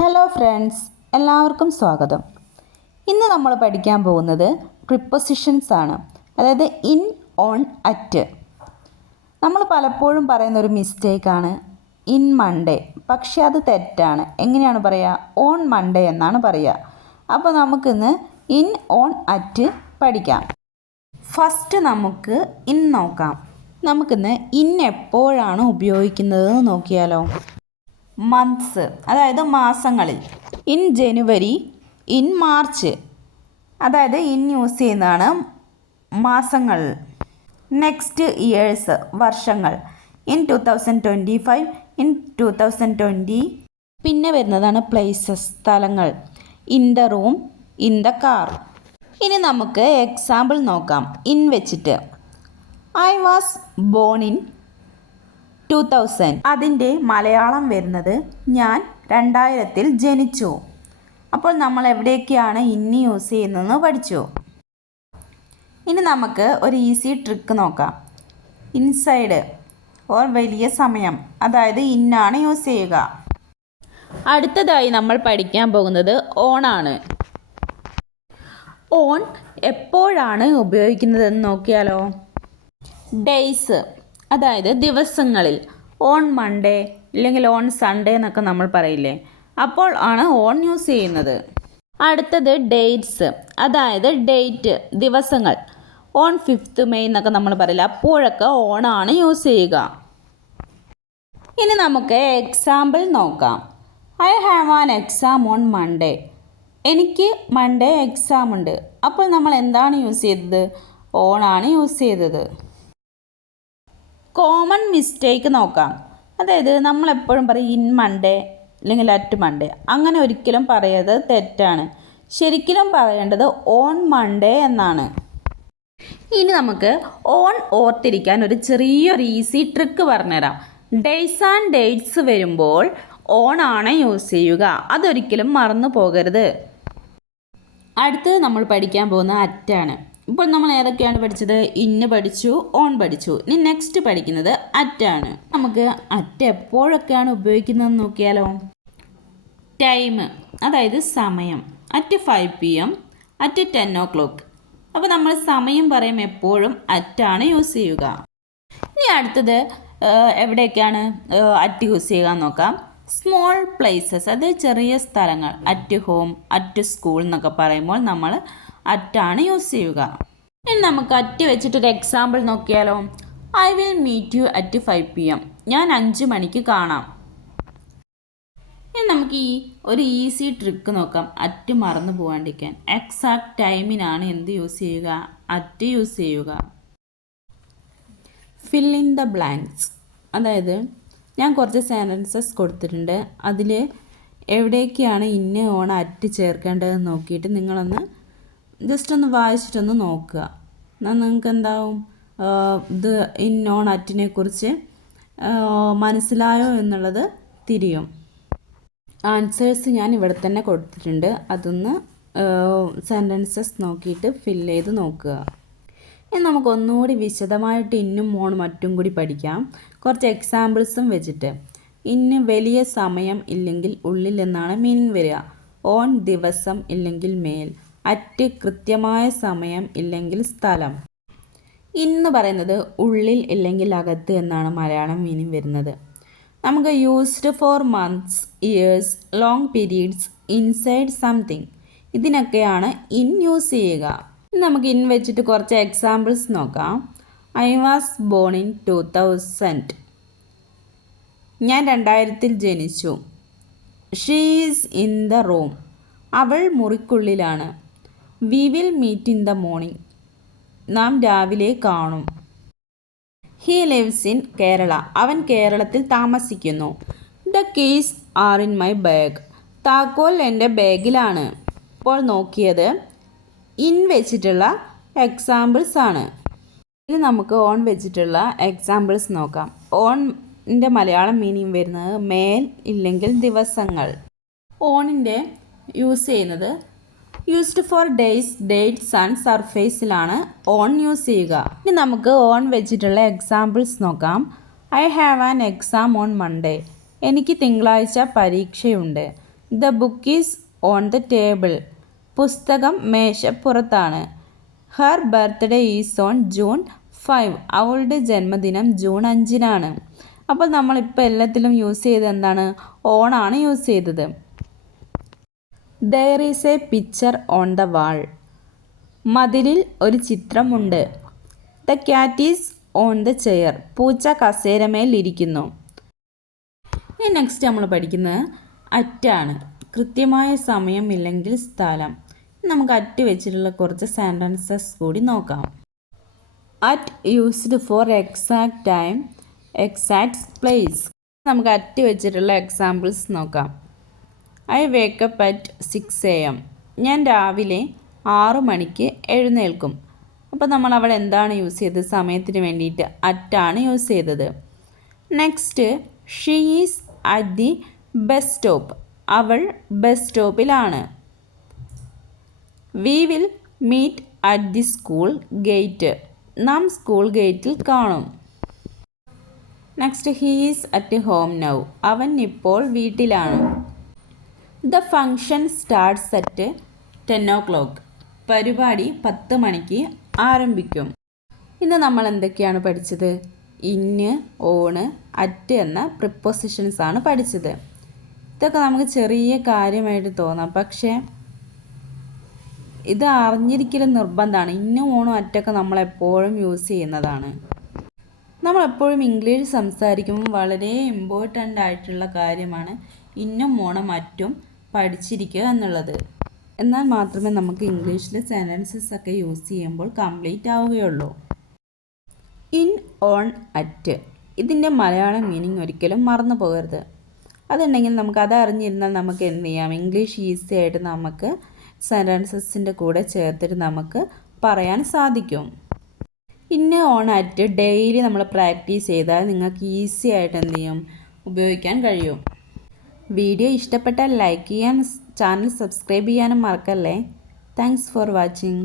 Hello friends, എല്ലാവർക്കും സ്വാഗതം. ഇന്ന് നമ്മൾ പഠിക്കാൻ പോകുന്നത് പ്രിപ്പൊസിഷൻസ് ആണ്. അതായത് ഇൻ, ഓൺ, അറ്റ്. നമ്മൾ പലപ്പോഴും പറയുന്നൊരു മിസ്റ്റേക്കാണ് ഇൻ മൺഡേ. പക്ഷേ അത് തെറ്റാണ്. എങ്ങനെയാണ് പറയുക? ഓൺ മൺഡേ എന്നാണ് പറയുക. അപ്പോൾ നമുക്കിന്ന് ഇൻ, ഓൺ, അറ്റ് പഠിക്കാം. ഫസ്റ്റ് നമുക്ക് ഇൻ നോക്കാം. നമുക്കിന്ന് ഇൻ എപ്പോഴാണ് ഉപയോഗിക്കുന്നതെന്ന് നോക്കിയാലോ. മന്ത്സ്, അതായത് മാസങ്ങളിൽ. ഇൻ ജനുവരി, ഇൻ മാർച്ച്, അതായത് ഇൻ യൂസ് ചെയ്യുന്നതാണ് മാസങ്ങൾ. നെക്സ്റ്റ് ഇയേഴ്സ്, വർഷങ്ങൾ. In 2025, in 2020. പിന്നെ വരുന്നതാണ് പ്ലേസസ്, സ്ഥലങ്ങൾ. In the room, in the car. ഇനി നമുക്ക് എക്സാമ്പിൾ നോക്കാം ഇൻ വെച്ചിട്ട്. I was born in 2000. അതിൻ്റെ മലയാളം വരുന്നത് ഞാൻ 2000-ൽ ജനിച്ചു. അപ്പോൾ നമ്മൾ എവിടെയൊക്കെയാണ് ഇന്ന് യൂസ് ചെയ്യുന്നതെന്ന് പഠിച്ചു. ഇനി നമുക്ക് ഒരു ഈസി ട്രിക്ക് നോക്കാം. ഇൻസൈഡ് ഓർ വലിയ സമയം, അതായത് ഇന്നാണ് യൂസ് ചെയ്യുക. അടുത്തതായി നമ്മൾ പഠിക്കാൻ പോകുന്നത് ഓണാണ്. ഓൺ എപ്പോഴാണ് ഉപയോഗിക്കുന്നതെന്ന് നോക്കിയാലോ. ഡേയ്സ്, അതായത് ദിവസങ്ങളിൽ. ഓൺ മൺഡേ ഇല്ലെങ്കിൽ ഓൺ സൺഡേ എന്നൊക്കെ നമ്മൾ പറയില്ലേ, അപ്പോൾ ആണ് ഓൺ യൂസ് ചെയ്യുന്നത്. അടുത്തത് ഡേറ്റ്സ്, അതായത് ഡേറ്റ്, ദിവസങ്ങൾ. ഓൺ 5th മെയ് എന്നൊക്കെ നമ്മൾ പറയില്ല, അപ്പോഴൊക്കെ ഓണാണ് യൂസ് ചെയ്യുക. ഇനി നമുക്ക് എക്സാമ്പിൾ നോക്കാം. I have an exam on Monday. എനിക്ക് മൺഡേ എക്സാം ഉണ്ട്. അപ്പോൾ നമ്മൾ എന്താണ് യൂസ് ചെയ്തത്? ഓണാണ് യൂസ് ചെയ്തത്. കോമൺ മിസ്റ്റേക്ക് നോക്കാം. അതായത് നമ്മളെപ്പോഴും പറയും ഇൻ മൺഡേ അല്ലെങ്കിൽ അറ്റ് മൺഡേ. അങ്ങനെ ഒരിക്കലും പറയത് തെറ്റാണ്. ശരിക്കും പറയേണ്ടത് ഓൺ മൺഡേ എന്നാണ്. ഇനി നമുക്ക് ഓൺ ഓർത്തിരിക്കാൻ ഒരു ചെറിയൊരു ഈസി ട്രിക്ക് പറഞ്ഞുതരാം. ഡേയ്സ് ആൻഡ് ഡേറ്റ്സ് വരുമ്പോൾ ഓൺ ആണ് യൂസ് ചെയ്യുക. അതൊരിക്കലും മറന്നു പോകരുത്. അടുത്തത് നമ്മൾ പഠിക്കാൻ പോകുന്ന അറ്റാണ്. ഇപ്പോൾ നമ്മൾ ഏതൊക്കെയാണ് പഠിച്ചത്? ഇന്ന് പഠിച്ചു, ഓൺ പഠിച്ചു. ഇനി നെക്സ്റ്റ് പഠിക്കുന്നത് അറ്റാണ്. നമുക്ക് അറ്റ് എപ്പോഴൊക്കെയാണ് ഉപയോഗിക്കുന്നതെന്ന് നോക്കിയാലോ. ടൈം, അതായത് സമയം. At 5 PM, at 10 o'clock. അപ്പോൾ നമ്മൾ സമയം പറയും എപ്പോഴും അറ്റാണ് യൂസ് ചെയ്യുക. ഇനി അടുത്തത് എവിടെയൊക്കെയാണ് അറ്റ് യൂസ് ചെയ്യുക നോക്കാം. സ്മോൾ പ്ലേസസ്, അത് ചെറിയ സ്ഥലങ്ങൾ. അറ്റ് ഹോം, അറ്റ് സ്കൂൾ എന്നൊക്കെ പറയുമ്പോൾ നമ്മൾ അറ്റാണ് യൂസ് ചെയ്യുക. ഇനി നമുക്ക് അറ്റ് വെച്ചിട്ടൊരു എക്സാമ്പിൾ നോക്കിയാലോ. I will meet you at 5 PM. ഞാൻ 5 മണിക്ക് കാണാം. ഇനി നമുക്ക് ഒരു ഈസി ട്രിക്ക് നോക്കാം, അറ്റ് മറന്നു പോകാണ്ടിരിക്കാൻ. എക്സാക്ട് ടൈമിനാണ് എന്ത് യൂസ് ചെയ്യുക? അറ്റ് യൂസ് ചെയ്യുക. ഫിൽ ഇൻ ദ ബ്ലാങ്ക്സ്, അതായത് ഞാൻ കുറച്ച് സെൻറ്റൻസസ് കൊടുത്തിട്ടുണ്ട്. അതിൽ എവിടേക്കാണ് ഇന്ന ഓൺ അറ്റ് ചേർക്കേണ്ടതെന്ന് നോക്കിയിട്ട് നിങ്ങളൊന്ന് ജസ്റ്റ് ഒന്ന് വായിച്ചിട്ടൊന്ന് നോക്കുക. എന്നാൽ നിങ്ങൾക്ക് എന്താവും, ഇത് ഇൻ ഓൺ അറ്റിനെ കുറിച്ച് മനസ്സിലായോ എന്നുള്ളത് തിരിയും. ആൻസേഴ്സ് ഞാൻ ഇവിടെ തന്നെ കൊടുത്തിട്ടുണ്ട്. അതൊന്ന് സെൻറ്റൻസസ് നോക്കിയിട്ട് ഫില്ല് ചെയ്ത് നോക്കുക. ഇനി നമുക്ക് ഒന്നുകൂടി വിശദമായിട്ട് ഇന്നും ഓൺ മറ്റും കൂടി പഠിക്കാം, കുറച്ച് എക്സാമ്പിൾസും വെച്ചിട്ട്. ഇന്ന് വലിയ സമയം ഇല്ലെങ്കിൽ ഉള്ളിൽ എന്നാണ് മീനിങ് വരിക. ഓൺ ദിവസം ഇല്ലെങ്കിൽ മേൽ. അറ്റ് കൃത്യമായ സമയം ഇല്ലെങ്കിൽ സ്ഥലം. ഇന്ന് പറയുന്നത് ഉള്ളിൽ ഇല്ലെങ്കിൽ അകത്ത് എന്നാണ് മലയാളം മീനിങ് വരുന്നത്. നമുക്ക് used for months, years, long periods, inside something, ഇതിനൊക്കെയാണ് ഇൻ യൂസ് ചെയ്യുക. നമുക്ക് ഇൻ വെച്ചിട്ട് കുറച്ച് എക്സാമ്പിൾസ് നോക്കാം. I was born in 2000. ഞാൻ 2000-ൽ ജനിച്ചു. She is in the room. അവൾ മുറിക്കുള്ളിലാണ്. We will meet in the morning. നാം രാവിലെ കാണും. He lives in Kerala. അവൻ കേരളത്തിൽ താമസിക്കുന്നു. The keys are in my bag. താക്കോൽ എൻ്റെ ബാഗിലാണ്. ഇപ്പോൾ നോക്കിയത് ഇൻ വെച്ചിട്ടുള്ള എക്സാമ്പിൾസ് ആണ്. ഇനി നമുക്ക് ഓൺ വെച്ചിട്ടുള്ള എക്സാമ്പിൾസ് നോക്കാം. ഓണിൻ്റെ മലയാളം മീനിങ് വരുന്നത് മേൽ ഇല്ലെങ്കിൽ ദിവസങ്ങൾ. ഓണിൻ്റെ യൂസ് ചെയ്യുന്നത് used for days, dates and സർഫേസിലാണ് ഓൺ യൂസ് ചെയ്യുക. ഇനി നമുക്ക് ഓൺ വെച്ചിട്ടുള്ള എക്സാമ്പിൾസ് നോക്കാം. I have an exam on Monday. എനിക്ക് തിങ്കളാഴ്ച പരീക്ഷയുണ്ട്. The book is on the table. പുസ്തകം മേശപ്പുറത്താണ്. Her birthday is on June 5. അവളുടെ ജന്മദിനം ജൂൺ 5-നാണ്. അപ്പോൾ നമ്മളിപ്പോൾ എല്ലാത്തിലും യൂസ് ചെയ്തത് എന്താണ്? ഓണാണ് യൂസ് ചെയ്തത്. There is a picture on the wall. മതിലിൽ ഒരു ചിത്രമുണ്ട്. The cat is on the chair. പൂച്ച കസേരമേൽ ഇരിക്കുന്നു. ഇനി നെക്സ്റ്റ് നമ്മൾ പഠിക്കുന്നത് അറ്റാണ്. കൃത്യമായ സമയമില്ലെങ്കിൽ സ്ഥലം. നമുക്ക് അറ്റ് വെച്ചിട്ടുള്ള കുറച്ച് സെൻറ്റൻസസ് കൂടി നോക്കാം. At used for exact time, exact place. നമുക്ക് അറ്റ് വെച്ചിട്ടുള്ള എക്സാമ്പിൾസ് നോക്കാം. I wake up at 6 AM. ഞാൻ രാവിലെ 6 മണിക്ക് എഴുന്നേൽക്കും. അപ്പോൾ നമ്മൾ അവിടെ എന്താണ് യൂസ് ചെയ്തത്? സമയത്തിന് വേണ്ടിയിട്ട് അറ്റാണ് യൂസ് ചെയ്തത്. Next, she is at the bus stop. അവൾ ബസ് സ്റ്റോപ്പിലാണ്. We will meet at the school gate. നാം സ്കൂൾ ഗേറ്റിൽ കാണും. Next, he is at home now. അവൻ ഇപ്പോൾ വീട്ടിലാണ്. The function starts at 10 o'clock. പരിപാടി 10 മണിക്ക് ആരംഭിക്കും. ഇന്ന് നമ്മൾ എന്തൊക്കെയാണ് പഠിച്ചത്? ഇന്ന്, ഓണ്, അറ്റ് എന്ന പ്രിപ്പോസിഷൻസ് ആണ് പഠിച്ചത്. ഇതൊക്കെ നമുക്ക് ചെറിയ കാര്യമായിട്ട് തോന്നാം, പക്ഷേ ഇത് അറിഞ്ഞിരിക്കലും നിർബന്ധമാണ്. ഇന്നും ഓണും അറ്റൊക്കെ നമ്മളെപ്പോഴും യൂസ് ചെയ്യുന്നതാണ്. നമ്മളെപ്പോഴും ഇംഗ്ലീഷ് സംസാരിക്കുമ്പോൾ വളരെ ഇമ്പോർട്ടൻ്റ് ആയിട്ടുള്ള കാര്യമാണ് ഇന്നും ഓണം അറ്റും പഠിച്ചിരിക്കുക എന്നുള്ളത്. എന്നാൽ മാത്രമേ നമുക്ക് ഇംഗ്ലീഷിൽ സെൻറ്റൻസസ് ഒക്കെ യൂസ് ചെയ്യുമ്പോൾ കംപ്ലീറ്റ് ആവുകയുള്ളൂ. In, on, at. ഇതിൻ്റെ മലയാളം മീനിങ് ഒരിക്കലും മറന്നു പോകരുത്. അതുണ്ടെങ്കിൽ നമുക്ക് അത് അറിഞ്ഞിരുന്നാൽ നമുക്ക് എന്ത് ചെയ്യാം? ഇംഗ്ലീഷ് ഈസി ആയിട്ട് നമുക്ക് സെൻറ്റൻസസിൻ്റെ കൂടെ ചേർത്തിട്ട് നമുക്ക് പറയാൻ സാധിക്കും. ഇന്ന്, ഓൺ, അറ്റ് ഡെയിലി നമ്മൾ പ്രാക്ടീസ് ചെയ്താൽ നിങ്ങൾക്ക് ഈസി ആയിട്ട് എന്ത് ചെയ്യും? ഉപയോഗിക്കാൻ കഴിയും. വീഡിയോ ഇഷ്ടപ്പെട്ടാൽ ലൈക്ക് ചെയ്യാൻ, ചാനൽ സബ്സ്ക്രൈബ് ചെയ്യാനും മറക്കല്ലേ. Thanks for watching.